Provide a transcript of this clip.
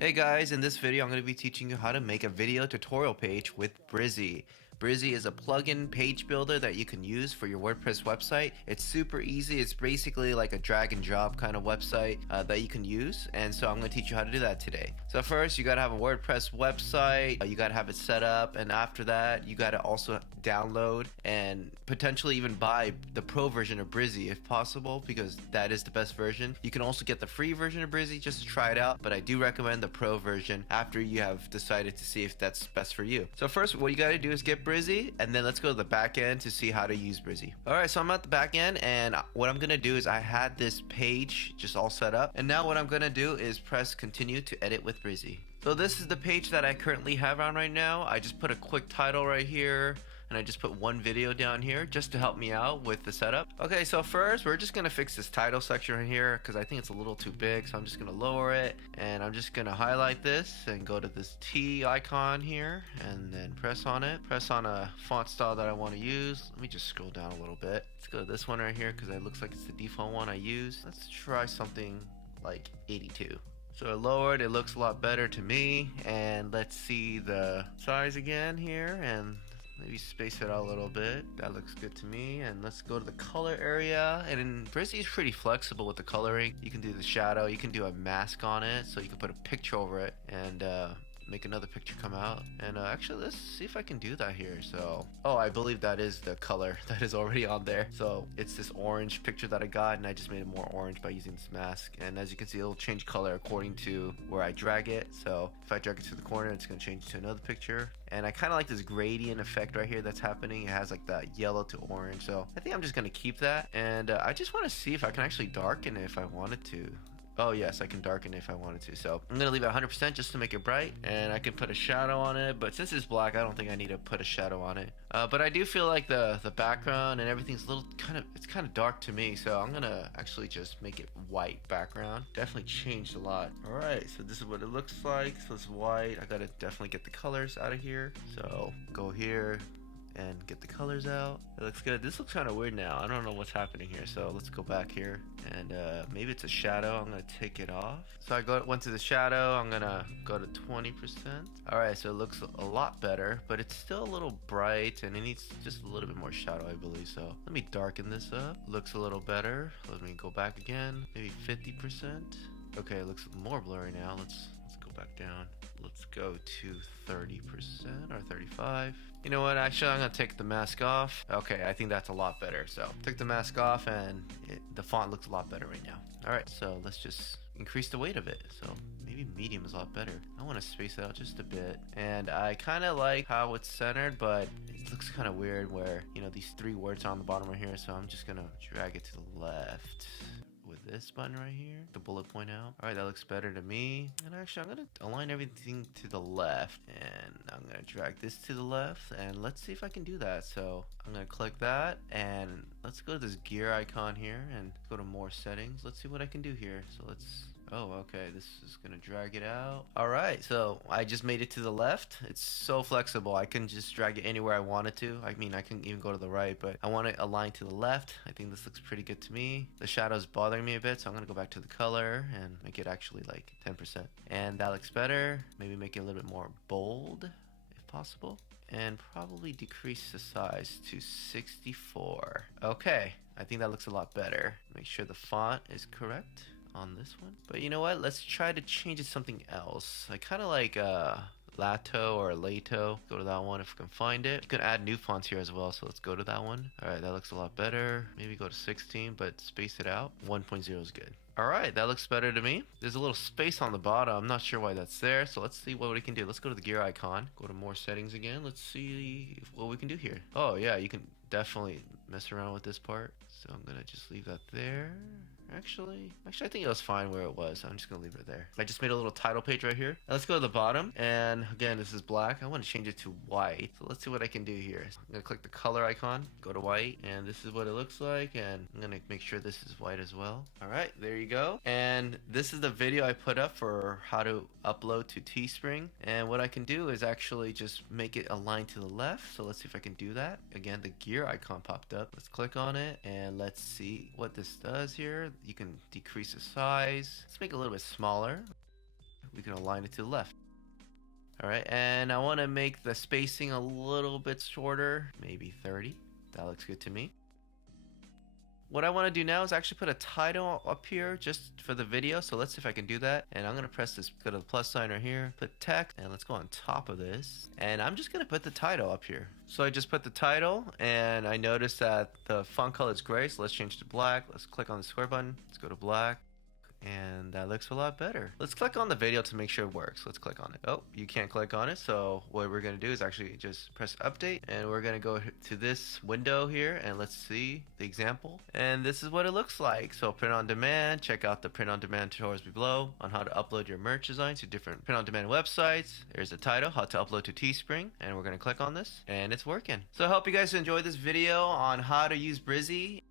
Hey guys, in this video I'm going to be teaching you how to make a video tutorial page with Brizy. Brizy is a plugin page builder that you can use for your WordPress website. It's super easy. It's basically like a drag and drop kind of website that you can use, and so I'm going to teach you how to do that today. So first, you got to have a WordPress website. You got to have it set up, and after that you got to also download and potentially even buy the pro version of Brizy if possible, because that is the best version. You can also get the free version of Brizy just to try it out, but I do recommend the pro version after you have decided to see if that's best for you. So first, what you got to do is get Brizy, and then let's go to the back end to see how to use Brizy. Alright, so I'm at the back end, and what I'm gonna do is I had this page just all set up, and now what I'm gonna do is press continue to edit with Brizy. So this is the page that I currently have on right now. I just put a quick title right here, and I just put one video down here just to help me out with the setup. Okay, so first we're just gonna fix this title section right here because I think it's a little too big, so I'm just gonna lower it, and I'm just gonna highlight this and go to this T icon here and then press on it. Press on a font style that I want to use. Let me just scroll down a little bit. Let's go to this one right here because it looks like it's the default one I use. Let's try something like 82. So I lowered, it looks a lot better to me, and let's see the size again here and maybe space it out a little bit. That looks good to me. And let's go to the color area. And in Brizy is pretty flexible with the coloring. You can do the shadow, you can do a mask on it, so you can put a picture over it and make another picture come out. And actually, let's see if I can do that here. So, oh, I believe that is the color that is already on there. So it's this orange picture that I got, and I just made it more orange by using this mask. And as you can see, it'll change color according to where I drag it. So if I drag it to the corner, it's gonna change to another picture. And I kind of like this gradient effect right here that's happening. It has like that yellow to orange. So I think I'm just gonna keep that. And I just want to see if I can actually darken it if I wanted to. Oh yes, I can darken it if I wanted to. So I'm gonna leave it 100% just to make it bright, and I can put a shadow on it, but since it's black, I don't think I need to put a shadow on it. But I do feel like the background and everything's a little it's kind of dark to me, so I'm gonna actually just make it white background. Definitely changed a lot. All right, so this is what it looks like. So it's white. I gotta definitely get the colors out of here. So go here and get the colors out. It looks good. This looks kind of weird now. I don't know what's happening here, so let's go back here, and maybe it's a shadow. I'm gonna take it off. So I went to the shadow. I'm gonna go to 20%. All right, so it looks a lot better, but it's still a little bright, and it needs just a little bit more shadow, I believe. So let me darken this up. Looks a little better. Let me go back again, maybe 50%. Okay, it looks more blurry now. Let's go back down. Let's go to 30% or 35. You know what, actually I'm gonna take the mask off. Okay, I think that's a lot better. So took the mask off, and the font looks a lot better right now. All right, so let's just increase the weight of it. So maybe medium is a lot better. I want to space it out just a bit, and I kind of like how it's centered, but it looks kind of weird where, you know, these three words are on the bottom right here. So I'm just gonna drag it to the left with this button right here, the bullet point out. All right, that looks better to me. And actually, I'm gonna align everything to the left, and I'm gonna drag this to the left, and let's see if I can do that. So I'm gonna click that, and let's go to this gear icon here and go to more settings. Let's see what I can do here. So let's, oh, okay, this is gonna drag it out. All right, so I just made it to the left. It's so flexible. I can just drag it anywhere I wanted to. I mean, I can even go to the right, but I want it aligned to the left. I think this looks pretty good to me. The shadow's bothering me a bit, so I'm gonna go back to the color and make it actually like 10%. And that looks better. Maybe make it a little bit more bold if possible, and probably decrease the size to 64. Okay, I think that looks a lot better. Make sure the font is correct on this one. But you know what, let's try to change it to something else. I kind of like Lato or Lato. Go to that one if I can find it. You can add new fonts here as well, so let's go to that one. All right, that looks a lot better. Maybe go to 16, but space it out. 1.0 is good. All right, that looks better to me. There's a little space on the bottom. I'm not sure why that's there, so let's see what we can do. Let's go to the gear icon, go to more settings again. Let's see what we can do here. Oh yeah, you can definitely mess around with this part, so I'm gonna just leave that there. Actually, I think it was fine where it was. I'm just gonna leave it there. I just made a little title page right here. Now let's go to the bottom, and again, this is black. I want to change it to white, so let's see what I can do here. I'm gonna click the color icon, go to white, and this is what it looks like, and I'm gonna make sure this is white as well. All right, there you go. And this is the video I put up for how to upload to Teespring, and what I can do is actually just make it align to the left. So let's see if I can do that. Again, the gear icon popped up. Let's click on it, and let's see what this does here. You can decrease the size. Let's make it a little bit smaller. we can align it to the left. Alright, and I want to make the spacing a little bit shorter, maybe 30. That looks good to me. What I want to do now is actually put a title up here just for the video. So let's see if I can do that. And I'm going to press this, go to the plus sign right here, put text, and let's go on top of this. And I'm just going to put the title up here. So I just put the title, and I noticed that the font color is gray. So let's change to black. Let's click on the square button. Let's go to black. And that looks a lot better. Let's click on the video to make sure it works. Let's click on it. Oh, you can't click on it. So what we're going to do is actually just press update, and we're going to go to this window here, and let's see the example. And this is what it looks like. So print on demand, check out the print on demand tutorials below on how to upload your merch designs to different print on demand websites. There's the title, how to upload to Teespring, and we're going to click on this, and it's working. So I hope you guys enjoyed this video on how to use Brizy.